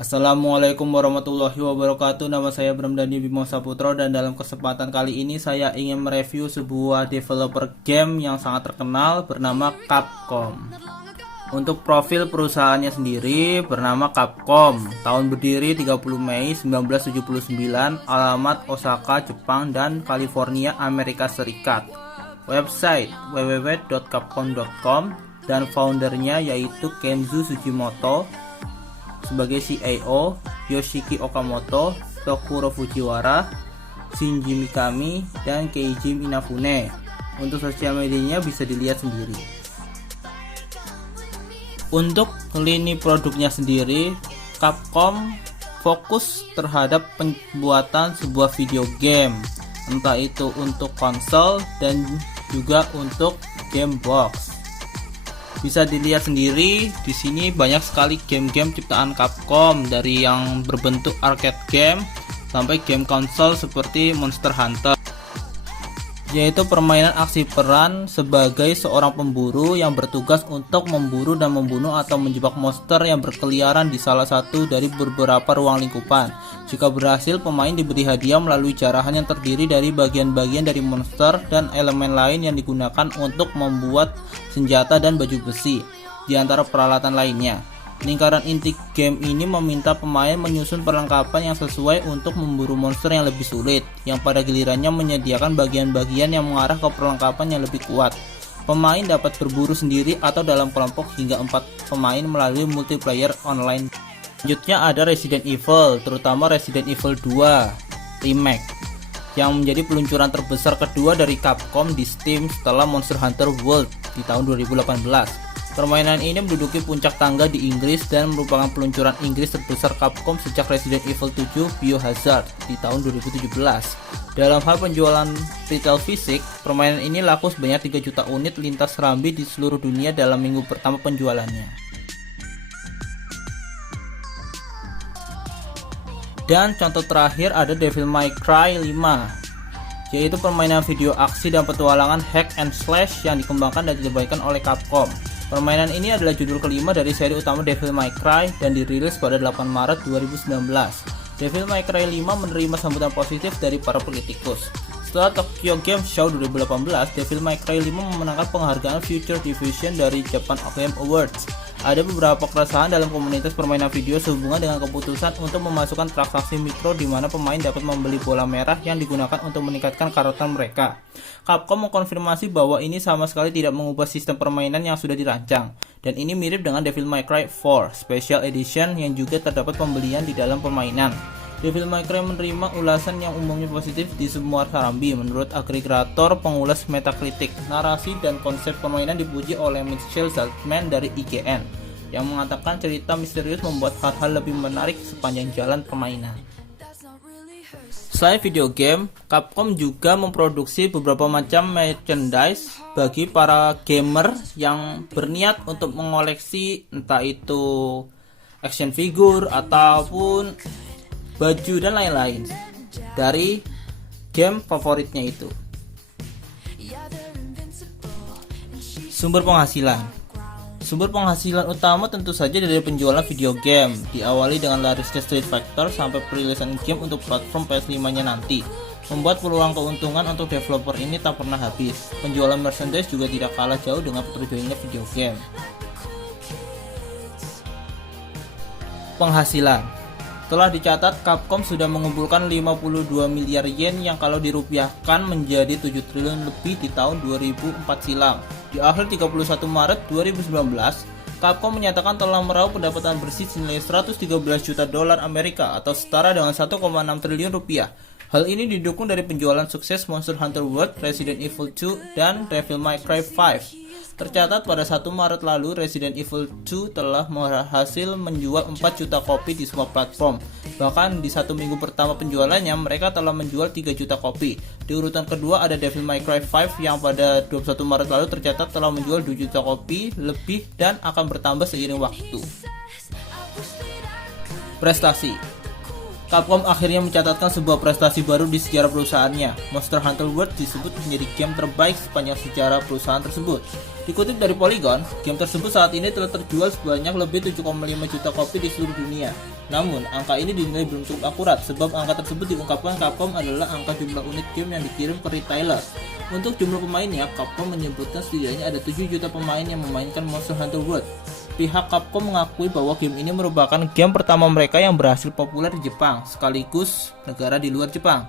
Assalamualaikum warahmatullahi wabarakatuh. Nama saya Bramdhani Bimo Saputro dan dalam kesempatan kali ini saya ingin mereview sebuah developer game yang sangat terkenal bernama Capcom. Untuk profil perusahaannya sendiri bernama Capcom. Tahun berdiri 30 Mei 1979, alamat Osaka, Jepang dan California, Amerika Serikat. Website www.capcom.com dan foundernya yaitu Kenzo Sugimoto sebagai CIO, Yoshiki Okamoto, Tokuro Fujiwara, Shinji Mikami, dan Keiji Inafune. Untuk sosial medianya bisa dilihat sendiri. Untuk lini produknya sendiri, Capcom fokus terhadap pembuatan sebuah video game, entah itu untuk konsol dan juga untuk game box. Bisa dilihat sendiri di sini banyak sekali game-game ciptaan Capcom, dari yang berbentuk arcade game sampai game konsol seperti Monster Hunter, yaitu permainan aksi peran sebagai seorang pemburu yang bertugas untuk memburu dan membunuh atau menjebak monster yang berkeliaran di salah satu dari beberapa ruang lingkupan. Jika berhasil, pemain diberi hadiah melalui jarahan yang terdiri dari bagian-bagian dari monster dan elemen lain yang digunakan untuk membuat senjata dan baju besi, di antara peralatan lainnya. Lingkaran inti game ini meminta pemain menyusun perlengkapan yang sesuai untuk memburu monster yang lebih sulit, yang pada gilirannya menyediakan bagian-bagian yang mengarah ke perlengkapan yang lebih kuat. Pemain dapat berburu sendiri atau dalam kelompok hingga 4 pemain melalui multiplayer online. Selanjutnya ada Resident Evil, terutama Resident Evil 2 Remake, yang menjadi peluncuran terbesar kedua dari Capcom di Steam setelah Monster Hunter World di tahun 2018. Permainan ini menduduki puncak tangga di Inggris dan merupakan peluncuran Inggris terbesar Capcom sejak Resident Evil 7 Biohazard di tahun 2017. Dalam hal penjualan retail fisik, permainan ini laku sebanyak 3 juta unit lintas serambi di seluruh dunia dalam minggu pertama penjualannya. Dan contoh terakhir ada Devil May Cry 5, yaitu permainan video aksi dan petualangan hack and slash yang dikembangkan dan dibagikan oleh Capcom. Permainan ini adalah judul kelima dari seri utama Devil May Cry dan dirilis pada 8 Maret 2019. Devil May Cry 5 menerima sambutan positif dari para kritikus. Setelah Tokyo Game Show 2018, Devil May Cry 5 memenangkan penghargaan Future Division dari Japan Game Awards. Ada beberapa keresahan dalam komunitas permainan video sehubungan dengan keputusan untuk memasukkan transaksi mikro di mana pemain dapat membeli bola merah yang digunakan untuk meningkatkan karakter mereka. Capcom mengkonfirmasi bahwa ini sama sekali tidak mengubah sistem permainan yang sudah dirancang, dan ini mirip dengan Devil May Cry 4 Special Edition yang juga terdapat pembelian di dalam permainan. Devil May Cry menerima ulasan yang umumnya positif di semua sarambi. Menurut agregator pengulas Metacritic, narasi dan konsep permainan dipuji oleh Michael Zaltman dari IGN, yang mengatakan cerita misterius membuat hal-hal lebih menarik sepanjang jalan permainan. Selain video game, Capcom juga memproduksi beberapa macam merchandise bagi para gamer yang berniat untuk mengoleksi entah itu action figure ataupun baju dan lain-lain dari game favoritnya itu. Sumber penghasilan utama tentu saja dari penjualan video game, diawali dengan larisnya Street Fighter sampai perilisan game untuk platform PS5-nya nanti, membuat peluang keuntungan untuk developer ini tak pernah habis. Penjualan merchandise juga tidak kalah jauh dengan terjunnya video game. Penghasilan. Telah dicatat, Capcom sudah mengumpulkan 52 miliar yen yang kalau dirupiahkan menjadi 7 triliun lebih di tahun 2004 silam. Di akhir 31 Maret 2019, Capcom menyatakan telah meraup pendapatan bersih senilai 113 juta dolar Amerika atau setara dengan 1,6 triliun rupiah. Hal ini didukung dari penjualan sukses Monster Hunter World, Resident Evil 2, dan Devil May Cry 5. Tercatat pada 1 Maret lalu, Resident Evil 2 telah berhasil menjual 4 juta kopi di semua platform. Bahkan di 1 minggu pertama penjualannya, mereka telah menjual 3 juta kopi. Di urutan kedua ada Devil May Cry 5 yang pada 21 Maret lalu tercatat telah menjual 2 juta kopi lebih dan akan bertambah seiring waktu. Prestasi. Capcom akhirnya mencatatkan sebuah prestasi baru di sejarah perusahaannya. Monster Hunter World disebut menjadi game terbaik sepanjang sejarah perusahaan tersebut. Dikutip dari Polygon, game tersebut saat ini telah terjual sebanyak lebih 7,5 juta kopi di seluruh dunia. Namun, angka ini dinilai belum cukup akurat sebab angka tersebut diungkapkan Capcom adalah angka jumlah unit game yang dikirim ke retailer. Untuk jumlah pemainnya, Capcom menyebutkan setidaknya ada 7 juta pemain yang memainkan Monster Hunter World. Pihak Capcom mengakui bahwa game ini merupakan game pertama mereka yang berhasil populer di Jepang, sekaligus negara di luar Jepang.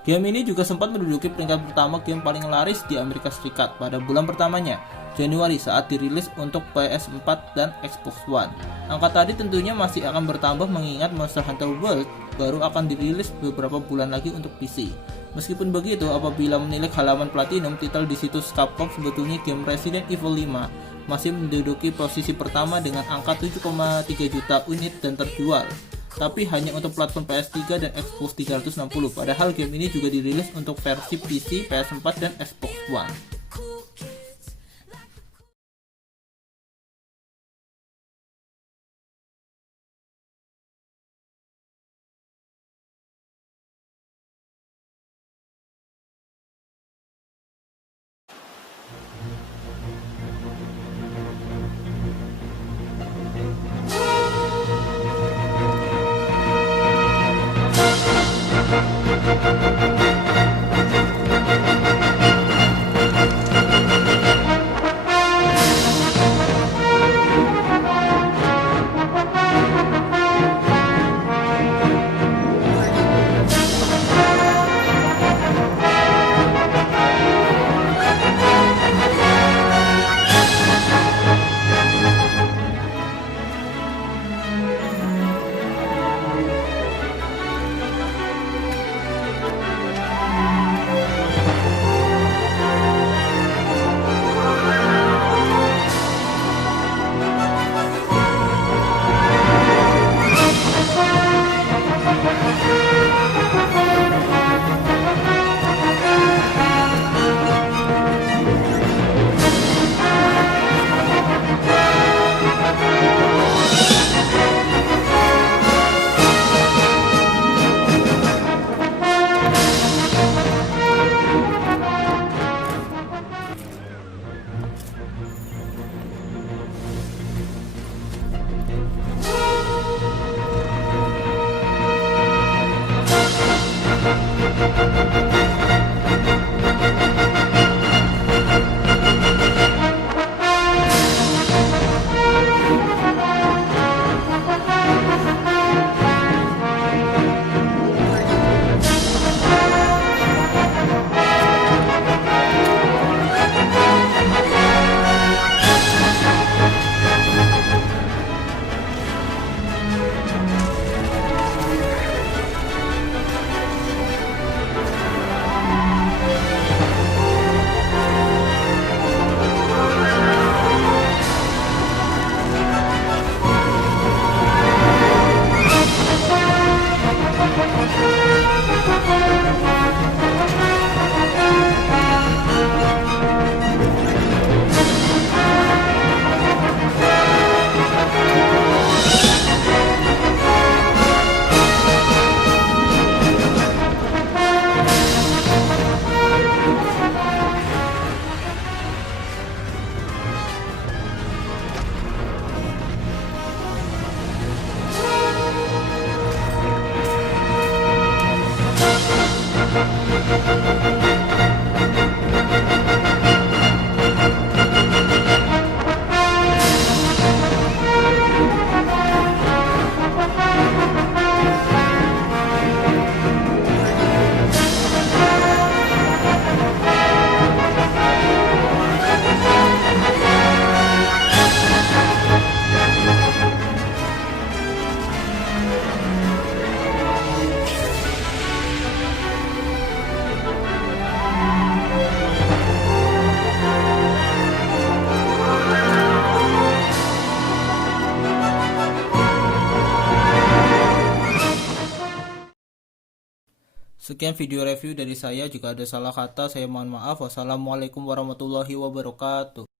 Game ini juga sempat menduduki peringkat pertama game paling laris di Amerika Serikat pada bulan pertamanya, Januari, saat dirilis untuk PS4 dan Xbox One. Angka tadi tentunya masih akan bertambah mengingat Monster Hunter World baru akan dirilis beberapa bulan lagi untuk PC. Meskipun begitu, apabila menilik halaman Platinum, titel di situs Capcom sebetulnya game Resident Evil 5 masih menduduki posisi pertama dengan angka 7,3 juta unit dan terjual, tapi hanya untuk platform PS3 dan Xbox 360, padahal game ini juga dirilis untuk versi PC, PS4, dan Xbox One. Sekian video review dari saya. Jika ada salah kata, saya mohon maaf. Wassalamualaikum warahmatullahi wabarakatuh.